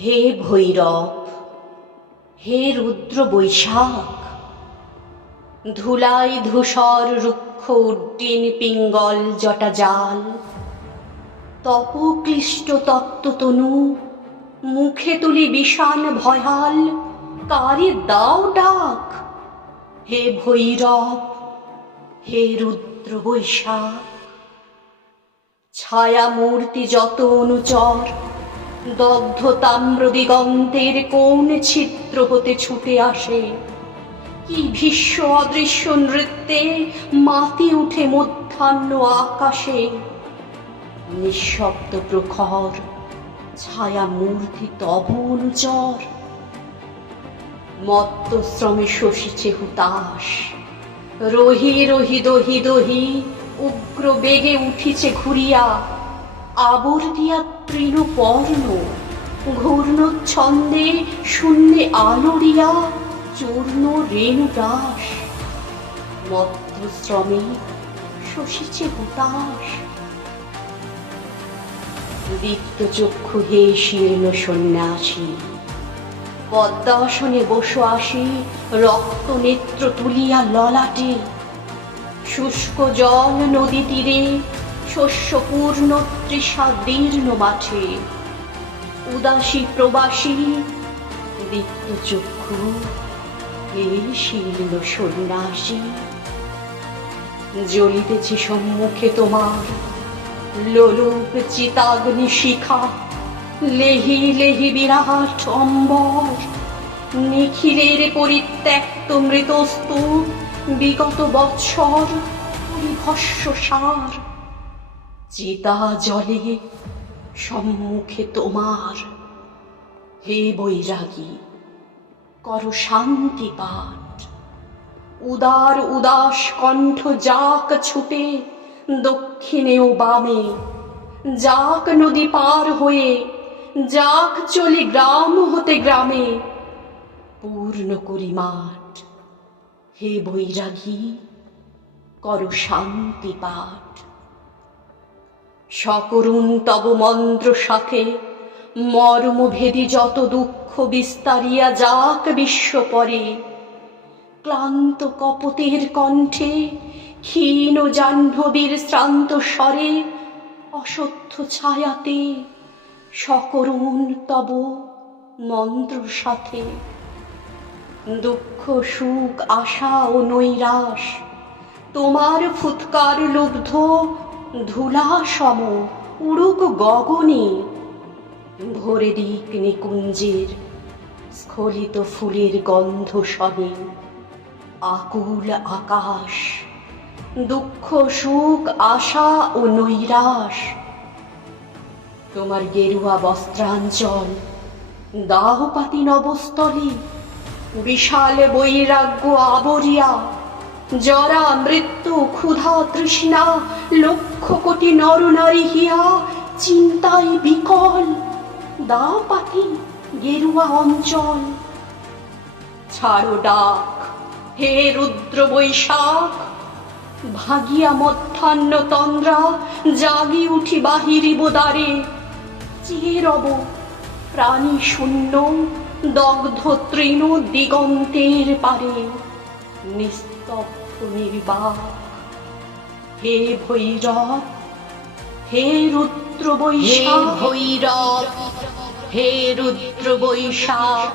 হে ভৈরব, হে রুদ্র বৈশাখ, ধুলাই ধূসর রুক্ষ উড্ডিন পিঙ্গল জটা জাল, তপক্লিষ্ট তত্ত্বতনু মুখে তুলি বিষান ভয়াল, কারে দাও ডাক, হে ভৈরব, হে রুদ্র বৈশাখ ছায়া মূর্তি যত অনুচর দগ্ধ তাম্র দিগন্তের কোন ছিদ্র হতে ছুটে আসে? কি ভীষ্ম অদৃশ্য নৃত্যে মাতি উঠে মধ্যাহ্ন আকাশে? নিঃশব্দ প্রখর ছায়া মূর্তি তব অনুচর মত্ত শ্রমে শোষিছে হুতাশ। রহি রহি দহি দহি, উগ্র বেগে উঠিছে ঘুরিয়া। আবর দিয়া তৃণ পর্ণ ঘূর্ণ ছন্দে শূন্যে আলোড়িয়া চূর্ণ রেণু দাস মত্ত শ্রমে শোষিছে হুতাশ। দীপ্ত চক্ষু হে শীর্ণ সন্ন্যাসী। পদ্মাসনে বসো আসি, রক্ত নেত্র তুলিয়া ললাটে। শুষ্ক জল নদী তীরে শস্যপূর্ণ তৃষা দীর্ণ মাঠে। উদাসী প্রবাসী দীপ্ত চক্ষু হে শীর্ণ সন্ন্যাসী, জ্বলিতেছে সম্মুখে তোমার লোলুপ চিতাগ্নি শিখা, লেহি লেহি বিরাট অম্বর, নিখিলের পরিত্যক্ত মৃতস্তু বিগত বৎসর পরিভস্য সার চিতা জলে সম্মুখে তোমার। হে বৈরাগী, কর শান্তি পাঠ। উদার উদাস কণ্ঠ যাক ছুটে দক্ষিণে ও বামে। যাক নদী পার হয়ে, যাক চলে গ্রাম হতে গ্রামে। পূর্ণ করি মাঠ। হে বৈরাগী, কর শান্তি পাঠ। সকরুণ তব মন্ত্র সাথে। মর্মভেদী যত দুঃখ বিস্তারিয়া যাক বিশ্ব পরে। ক্লান্ত কপতের কণ্ঠে ক্ষীণ জাহ্নবীর শ্রান্ত স্বরে অসত্য ছায়াতে সকরুণ তব মন্ত্র সাথে। দুঃখ, সুখ, আশা ও নৈরাশ তোমার ফুৎকার লুব্ধ ধুলা সম উড়ুক গগনে, ভরে দিক নিকুঞ্জের, স্খলিত ফুলের গন্ধ সহে, আকুল আকাশ, দুঃখ, সুখ, আশা ও নৈরাশ। তোমার গেরুয়া বস্ত্রাঞ্চল, দাহপাতি নবস্থলে, বিশাল বৈরাগ্য আবরিয়া জরা মৃত্যু ক্ষুধা তৃষ্ণা, লক্ষ কোটি নরনারী হিয়া চিন্তায় বিকল দা পাতি গেরুয়া অঞ্চল। ছাড়ো ডাক, হে রুদ্র বৈশাখ, ভাগিয়া মধ্যাহ্ন তন্দ্রা, জাগি উঠি বাহিরিব দ্বারে চেয়ে রব প্রাণী শূন্য, দগ্ধ তৃণ দিগন্তের পারে। নিস্তব্ধ নির্বাক হে ভৈরব হে রুদ্র বৈশাখ। ভৈরব হে রুদ্র বৈশাখ।